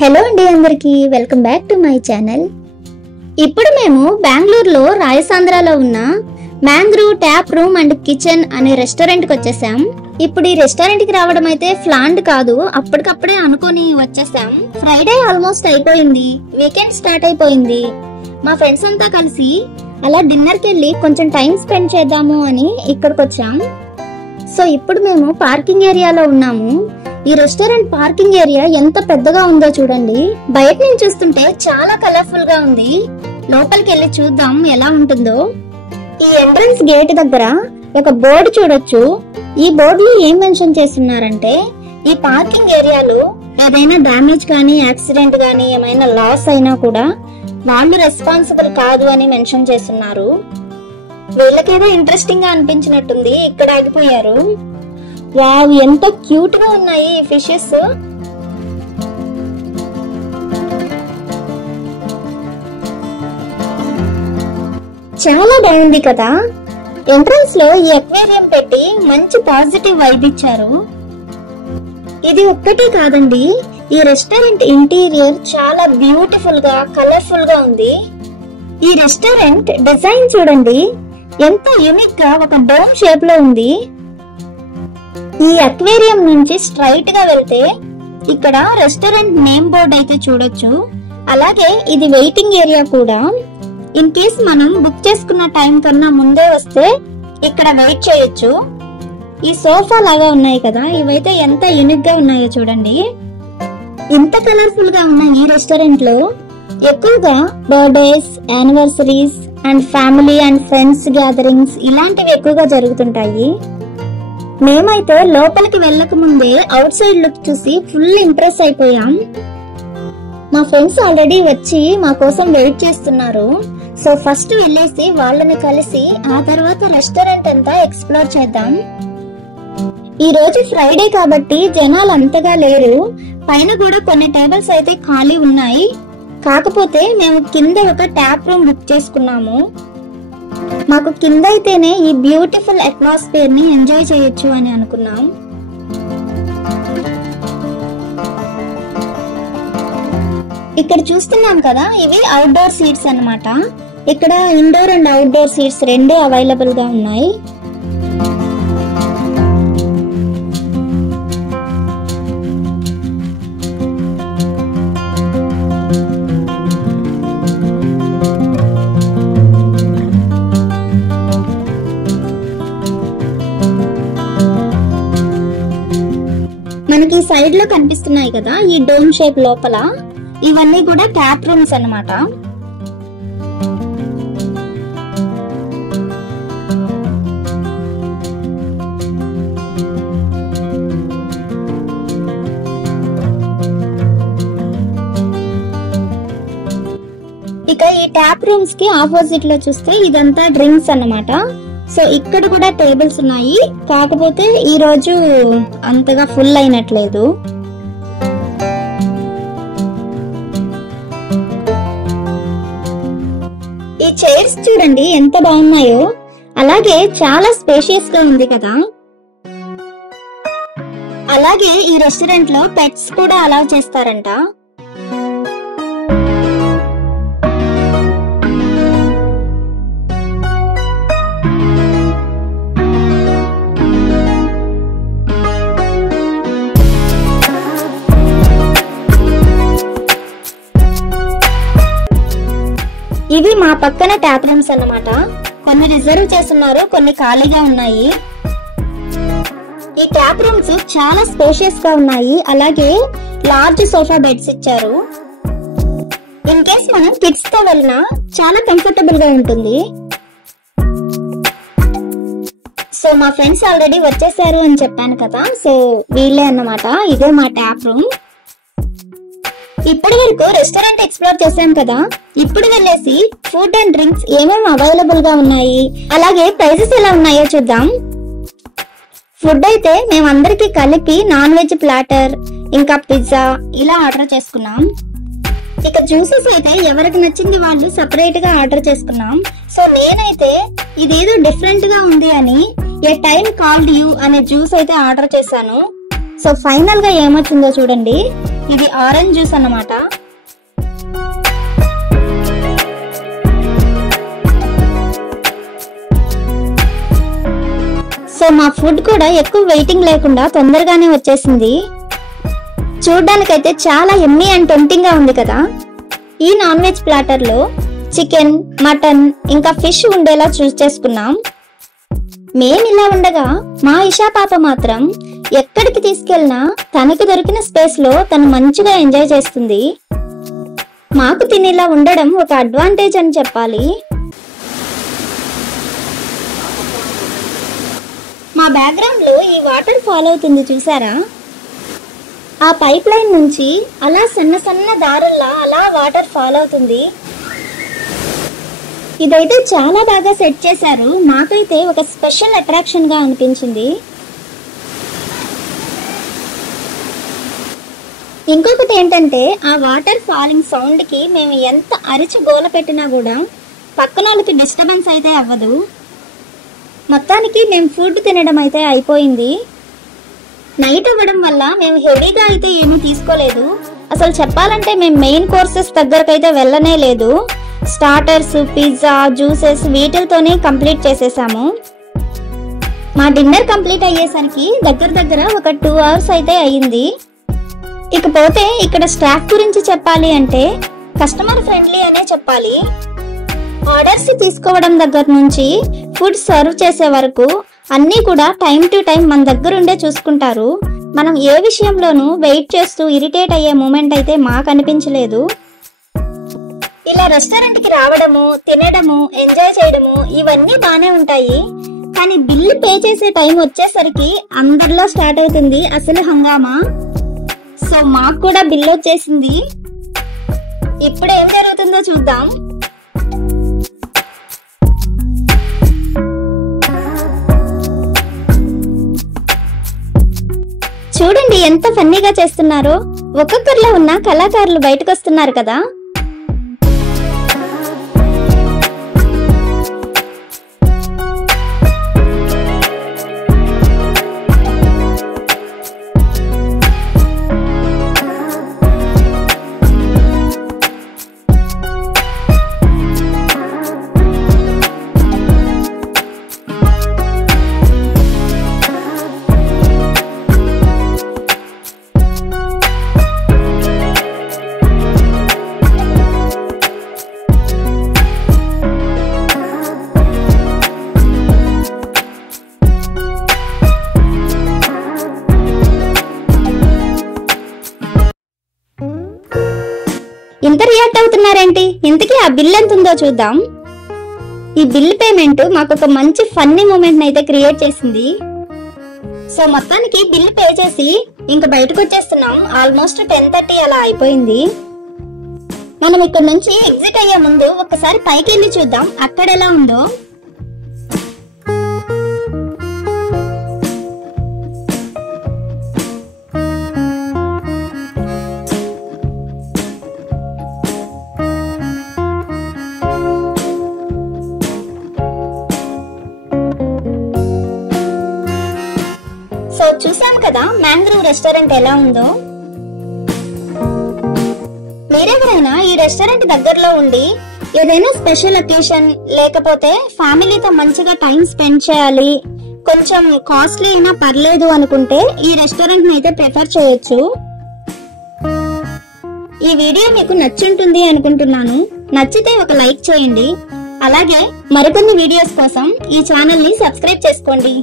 Hello అండి, అందరికి welcome back to my channel. ఇప్పుడు మేము బెంగళూరులో రాయసాంద్రాలో ఉన్న mangrove tap room and kitchen అనే రెస్టారెంట్కి వచ్చేసాం. ఇప్పుడు ఈ రెస్టారెంట్కి రావడం అయితే ప్లాన్డ్ కాదు, అప్పటికప్పుడే అనుకొని వచ్చేసాం. ఫ్రైడే ఆల్మోస్ట్ అయిపోయింది, వీకెండ్ స్టార్ట్ అయిపోయింది. మా ఫ్రెండ్స్ అంతా కలిసి అలా డిన్నర్కి వెళ్ళి కొంచెం టైం స్పెండ్ చేద్దాము అని ఇక్కడికి వచ్చాం. సో ఇప్పుడు మేము పార్కింగ్ ఏరియాలో ఉన్నాము. ఈ రెస్టారెంట్ పార్కింగ్ ఏరియా ఎంత పెద్దగా ఉందో చూడండి. బయట నుంచి చూస్తుంటే చాలా కలర్ఫుల్ గా ఉంది. లోపలికి వెళ్ళి చూద్దాం ఎలా ఉంటుందో. ఈ ఎంట్రన్స్ గేట్ దగ్గర ఒక బోర్డు చూడొచ్చు. ఈ బోర్డులో ఏం మెన్షన్ చేస్తున్నారంటే, ఈ పార్కింగ్ ఏరియాలో ఏదైనా డ్యామేజ్ కానీ యాక్సిడెంట్ కానీ ఏమైనా లాస్ అయినా కూడా వాళ్ళు రెస్పాన్సిబుల్ కాదు అని మెన్షన్ చేస్తున్నారు. వీళ్ళకేదో ఇంట్రెస్టింగ్ గా అనిపించినట్టుంది, ఇక్కడ ఆగిపోయారు. వావ్, ఎంత క్యూట్ గా ఉన్నాయి ఈ ఫిషెస్. చాలా బాగుంది కదా. ఎంట్రన్స్ లో ఈ అక్వేరియం పెట్టి మంచి పాజిటివ్ వైబ్ ఇచ్చారు. ఇది ఒక్కటే కాదండి, ఈ రెస్టారెంట్ ఇంటీరియర్ చాలా బ్యూటిఫుల్ గా కలర్ఫుల్ గా ఉంది. ఈ రెస్టారెంట్ డిజైన్ చూడండి, ఎంత యూనిక్ గా ఒక డోమ్ షేప్ లో ఉంది. ఈ అక్వేరియం నుంచి స్ట్రైట్ గా వెళ్తే ఇక్కడ రెస్టారెంట్ నేమ్ బోర్డ్ అయితే చూడొచ్చు. అలాగే ఇది వెయిటింగ్ ఏరియా కూడా. ఇన్ కేస్ మనం బుక్ చేసుకున్న టైం కన్నా ముందే వస్తే ఇక్కడ వెయిట్ చేయొచ్చు. ఈ సోఫా లాగా ఉన్నాయి కదా, ఇవైతే ఎంత యూనిక్ గా ఉన్నాయో చూడండి. ఇంత కలర్ఫుల్ గా ఉన్న ఈ రెస్టారెంట్ లో ఎక్కువగా birthdays, anniversaries and family and friends gatherings ఇలాంటివి ఎక్కువగా జరుగుతుంటాయి. మేమైతే లోపలికి వెళ్ళక ముందే అవుట్ సైడ్ లుక్ చూసి ఫుల్ ఇంప్రెస్ అయిపోయాం. మా ఫ్రెండ్స్ ఆల్రెడీ వచ్చి మా కోసం వెయిట్ చేస్తున్నారు. సో ఫస్ట్ వెళ్ళేసి వాళ్ళని కలిసి ఆ తర్వాత రెస్టారెంట్ అంతా ఎక్స్ప్లోర్ చేద్దాం. ఈ రోజు ఫ్రైడే కాబట్టి జనాలు అంతగా లేరు. పైన కూడా కొన్ని టేబుల్స్ అయితే ఖాళీ ఉన్నాయి. కాకపోతే మేము కింద ఒక ట్యాప్ రూమ్ బుక్ చేసుకున్నాము. మాకు కింద అయితేనే ఈ బ్యూటిఫుల్ అట్మాస్ఫియర్ ని ఎంజాయ్ చేయొచ్చు అని అనుకున్నాం. ఇక్కడ చూస్తున్నాం కదా, ఇవి అవుట్డోర్ సీట్స్ అన్నమాట. ఇక్కడ ఇండోర్ అండ్ అవుట్డోర్ సీట్స్ రెండు అవైలబుల్ గా ఉన్నాయి. మనకి సైడ్ లో కనిపిస్తున్నాయి కదా, ఈ డోమ్ షేప్ లోపల ఇవన్నీ కూడా ట్యాప్ రూమ్స్ అన్నమాట. ఇక ఈ ట్యాప్ రూమ్స్ కి ఆపోజిట్ లో చూస్తే ఇదంతా డ్రింక్స్ అన్నమాట. సో ఇక్కడ కూడా టేబుల్స్ ఉన్నాయి, కాకపోతే ఈ రోజు అంతగా ఫుల్ అయినట్లేదు. ఈ చైర్స్ చూడండి ఎంత బాగున్నాయో. అలాగే చాలా స్పేషియస్ గా ఉంది కదా. అలాగే ఈ రెస్టారెంట్ లో పెట్స్ కూడా అలౌ చేస్తారంట. ఇవి మా పక్కన ట్యాప్ రూమ్స్ అన్నమాట. కొన్ని రిజర్వ్ చేస్తున్నారు, కొన్ని ఖాళీగా ఉన్నాయి. ఈ ట్యాప్ రూమ్స్ చాలా స్పేషియస్ గా ఉన్నాయి. అలాగే లార్జ్ సోఫా బెడ్స్ ఇచ్చారు. ఇన్ కేస్ మనం కిడ్స్ తో వెళ్ళినా చాలా కంఫర్టబుల్ గా ఉంటుంది. సో మా ఫ్రెండ్స్ ఆల్రెడీ వచ్చేసారు అని చెప్పాను కదా, సో వీళ్ళే అన్నమాట. ఇదే మా ట్యాప్ రూమ్. ఇప్పటి వరకు రెస్టారెంట్ ఎక్స్ప్లోర్ చేసాం కదా, ఇప్పుడు వెళ్ళేసి ఫుడ్ అండ్ డ్రింక్స్ ఏమేమి అవైలబుల్ గా ఉన్నాయి, అలాగే ప్రైసెస్ ఎలా ఉన్నాయో చూద్దాం. ఫుడ్ అయితే మేమందరికి కలిపి నాన్ వెజ్ ప్లాటర్, ఇంకా పిజ్జా ఇలా ఆర్డర్ చేసుకున్నాం. ఇక జ్యూసెస్ అయితే ఎవరికి నచ్చింది వాళ్ళు సెపరేట్ గా ఆర్డర్ చేసుకున్నాం. సో నేనైతే ఇదేదో డిఫరెంట్ గా ఉంది అని ఏ టైం కాల్డ్ యూ అనే జ్యూస్ అయితే ఆర్డర్ చేశాను. సో ఫైనల్ గా ఏమొచ్చిందో చూడండి. ఇది ఆరెంజ్ జ్యూస్ అన్నమాట. సో మా ఫుడ్ కూడా ఎక్కువ వెయిటింగ్ లేకుండా తొందరగానే వచ్చేసింది. చూడ్డానికైతే చాలా యమ్మీ అండ్ టెంప్టింగ్ గా ఉంది కదా. ఈ నాన్ వెజ్ ప్లాటర్ లో చికెన్, మటన్ ఇంకా ఫిష్ ఉండేలా చూస్ చేసుకున్నాం. మేము ఇలా ఉండగా మా ఇషా పాప మాత్రం ఎక్కడికి తీసుకెళ్ళినా తనకు దొరికిన స్పేస్ లో తను మంచిగా ఎంజాయ్ చేస్తుంది. మాకు తినేలా ఉండడం ఒక అడ్వాంటేజ్ అని చెప్పాలి. మా బ్యాక్గ్రౌండ్ లో ఈ వాటర్ ఫాల్ అవుతుంది చూసారా. ఆ పైప్ లైన్ నుంచి అలా సన్న సన్న దారుల్లా అలా వాటర్ ఫాల్ అవుతుంది. ఇదైతే చాలా బాగా సెట్ చేశారు. నాకైతే ఒక స్పెషల్ అట్రాక్షన్ గా అనిపించింది. ఇంకొకటి ఏంటంటే ఆ వాటర్ ఫాలింగ్ సౌండ్ కి మేము ఎంత అరిచి గోల పెట్టినా కూడా పక్కన వాళ్ళకి డిస్టర్బెన్స్ అయితే అవ్వదు. మొత్తానికి మేము ఫుడ్ తినడం అయితే అయిపోయింది. నైట్ అవ్వడం వల్ల మేము హెవీగా అయితే ఏమీ తీసుకోలేదు. అసలు చెప్పాలంటే మేము మెయిన్ కోర్సెస్ దగ్గరకైతే వెళ్ళనే లేదు. స్టార్టర్స్, పిజ్జా, జ్యూసెస్ వీటితోనే కంప్లీట్ చేసేసాము. మా డిన్నర్ కంప్లీట్ అయ్యేసరికి దగ్గర ఒక 2 hours అయితే అయ్యింది. ఇకపోతే ఇక్కడ స్టాఫ్ గురించి చెప్పాలి అంటే కస్టమర్ ఫ్రెండ్లీ అనే చెప్పాలి. ఆర్డర్స్ తీసుకోవడం దగ్గర నుంచి ఫుడ్ సర్వ్ చేసే వరకు అన్నీ కూడా టైం టు టైం మన దగ్గరుండే చూసుకుంటారు. మనం ఏ విషయంలోనూ వెయిట్ చేస్తూ ఇరిటేట్ అయ్యే మూమెంట్ అయితే మాకు అనిపించలేదు. ఇలా రెస్టారెంట్ కి రావడము, తినడము, ఎంజాయ్ చేయడము ఇవన్నీ బానే ఉంటాయి. కానీ బిల్లు పే చేసే టైం వచ్చేసరికి అందరిలో స్టార్ట్ అవుతుంది అసలు హంగామా. సో మాకు కూడా బిల్లు వచ్చేసింది. ఇప్పుడు ఏం జరుగుతుందో చూద్దాం. చూడండి ఎంత ఫన్నీగా చేస్తున్నారో. ఒక్కొక్కరిలో ఉన్న కళాకారులు బయటకు వస్తున్నారు కదా. ఇంత రియాక్ట్ అవుతున్నారేంటి? ఇంతకీ ఆ బిల్ ఎంత ఉందో చూద్దాం. ఈ బిల్ పేమెంట్ మాకు ఒక మంచి ఫన్నీ మూమెంట్ అయితే క్రియేట్ చేసింది. సో మొత్తానికి బిల్ పే చేసి ఇంకా బయటకు వచ్చేస్తున్నాం. ఆల్మోస్ట్ 10:30 అలా అయిపోయింది. మనం ఇక్కడ నుంచి ఎగ్జిట్ అయ్యే ముందు ఒకసారి పైకి వెళ్ళి చూద్దాం అక్కడ ఎలా ఉందో. సో చూసాం కదా మ్యాంగ్రోవ్ రెస్టారెంట్ ఎలా ఉందో. మీరెవరైనా ఈ రెస్టారెంట్ దగ్గరలో ఉండి ఏదైనా స్పెషల్ అకేషన్ లేకపోతే ఫ్యామిలీతో మంచిగా టైం స్పెండ్ చేయాలి, కొంచెం కాస్ట్లీ అయినా పర్లేదు అనుకుంటే ఈ రెస్టారెంట్ ని అయితే ప్రిఫర్ చేయొచ్చు. ఈ వీడియో మీకు నచ్చుంటుంది అనుకుంటున్నాను. నచ్చితే ఒక లైక్ చేయండి. అలాగే మరికొన్ని వీడియోస్ కోసం ఈ ఛానల్ ని సబ్స్క్రైబ్ చేసుకోండి.